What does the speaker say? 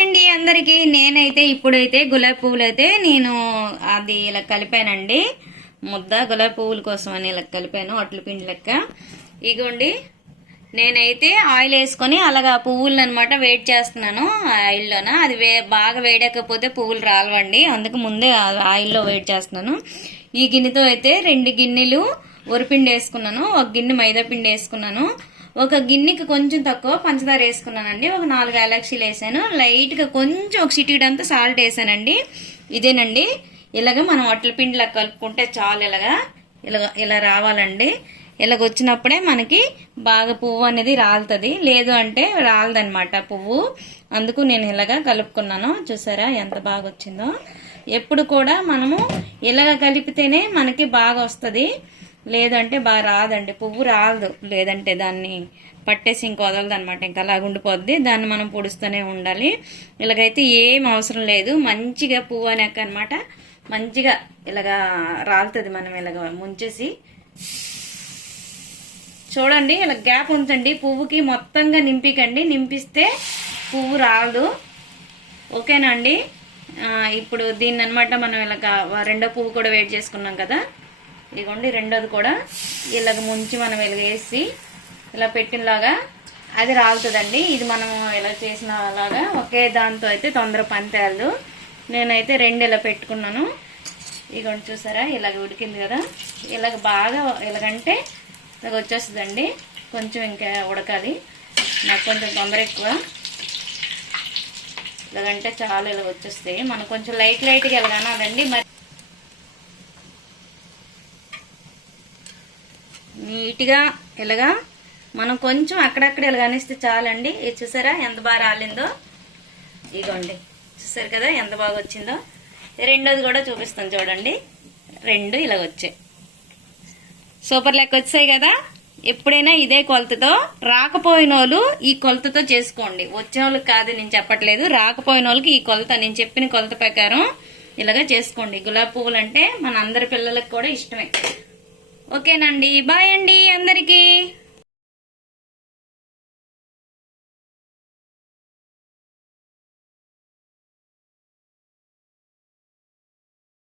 అండి అందరికి. నేనైతే ఇప్పుడైతే గులాబీ పువ్వులు అయితే నేను అది ఇలా కలిపానండి. ముద్ద గులాబీ పువ్వుల కోసం అని ఇలా కలిపాను అట్లు పిండి లెక్క. ఇగోండి నేనైతే ఆయిల్ వేసుకొని అలాగా పువ్వులను అనమాట వెయిట్ చేస్తున్నాను ఆయిల్లోన. అది వే బాగా వేడకపోతే పువ్వులు రాలవండి. అందుకు ముందే ఆయిల్లో వెయిట్ చేస్తున్నాను. ఈ గిన్నెతో అయితే రెండు గిన్నెలు వరిపిండి వేసుకున్నాను. ఒక గిన్నె మైదా పిండి వేసుకున్నాను. ఒక గిన్నెకి కొంచెం తక్కువ పంచదార వేసుకున్నానండి. ఒక నాలుగు ఎలక్షీలు వేసాను. లైట్గా కొంచెం ఒక చిటికడంతా సాల్ట్ వేసానండి. ఇదేనండి. ఇలాగ మనం వట్ల పిండిలా కలుపుకుంటే చాలు ఇలాగా. ఇలా ఇలా రావాలండి. ఇలాగ వచ్చినప్పుడే మనకి బాగా పువ్వు అనేది రాలుతుంది. లేదు అంటే రాలదనమాట పువ్వు. అందుకు నేను ఇలాగా కలుపుకున్నాను. చూసారా ఎంత బాగా వచ్చిందో. ఎప్పుడు కూడా మనము ఇలాగ కలిపితేనే మనకి బాగా వస్తుంది. లేదంటే బాగా రాదండి. పువ్వు రాదు. లేదంటే దాన్ని పట్టేసి ఇంక వదలదు అనమాట ఇంకా అలాగ ఉండిపోద్ది. దాన్ని మనం పొడుస్తూనే ఉండాలి. ఇలాగైతే ఏం అవసరం లేదు. మంచిగా పువ్వు అనేక అనమాట మంచిగా ఇలాగా రాలుతుంది మనం ఇలాగ ముంచేసి. చూడండి ఇలా గ్యాప్ ఉంచండి. పువ్వుకి మొత్తంగా నింపికండి. నింపిస్తే పువ్వు రాదు. ఓకేనా అండి? ఇప్పుడు దీన్ని అనమాట మనం ఇలాగ రెండో పువ్వు కూడా వెయిట్ చేసుకున్నాం కదా. ఇదిగోండి రెండోది కూడా ఇలాగ ముంచి మనం ఇలాగేసి ఇలా పెట్టినలాగా అది రాలుతుందండి. ఇది మనం ఇలా చేసిన లాగా ఒకే దాంతో అయితే తొందర పని నేనైతే రెండు ఇలా పెట్టుకున్నాను. ఇదిగోండి చూసారా? ఇలాగ ఉడికింది కదా? ఇలాగ బాగా ఇలాగంటే ఇలాగ వచ్చేస్తుందండి. కొంచెం ఇంకా ఉడకాలి. నాకు కొంచెం తొందర ఎక్కువ. ఇలాగంటే చాలా ఇలా వచ్చేస్తాయి. మనం కొంచెం లైట్ లైట్గా ఎలాగనాలండి మరి నీట్గా ఇలాగా మనం కొంచెం అక్కడక్కడ ఇలాగనిస్తే చాలండి. ఇది చూసారా? ఎంత బాగా రాలిందో? ఇదిగోండి. చూసారు కదా? ఎంత బాగా వచ్చిందో? రెండోది కూడా చూపిస్తాను చూడండి. రెండు ఇలా వచ్చాయి సూపర్ లెక్క వచ్చాయి కదా? ఎప్పుడైనా ఇదే కొలతతో రాకపోయిన వాళ్ళు ఈ కొలతతో చేసుకోండి. వచ్చిన వాళ్ళకి కాదు నేను చెప్పట్లేదు. రాకపోయిన వాళ్ళకి ఈ కొలత నేను చెప్పిన కొలత ప్రకారం ఇలాగా చేసుకోండి. గులాబీ పువ్వులు అంటే మన అందరి పిల్లలకు కూడా ఇష్టమే. ఓకేనండి. బాయ్ అండి అందరికీ.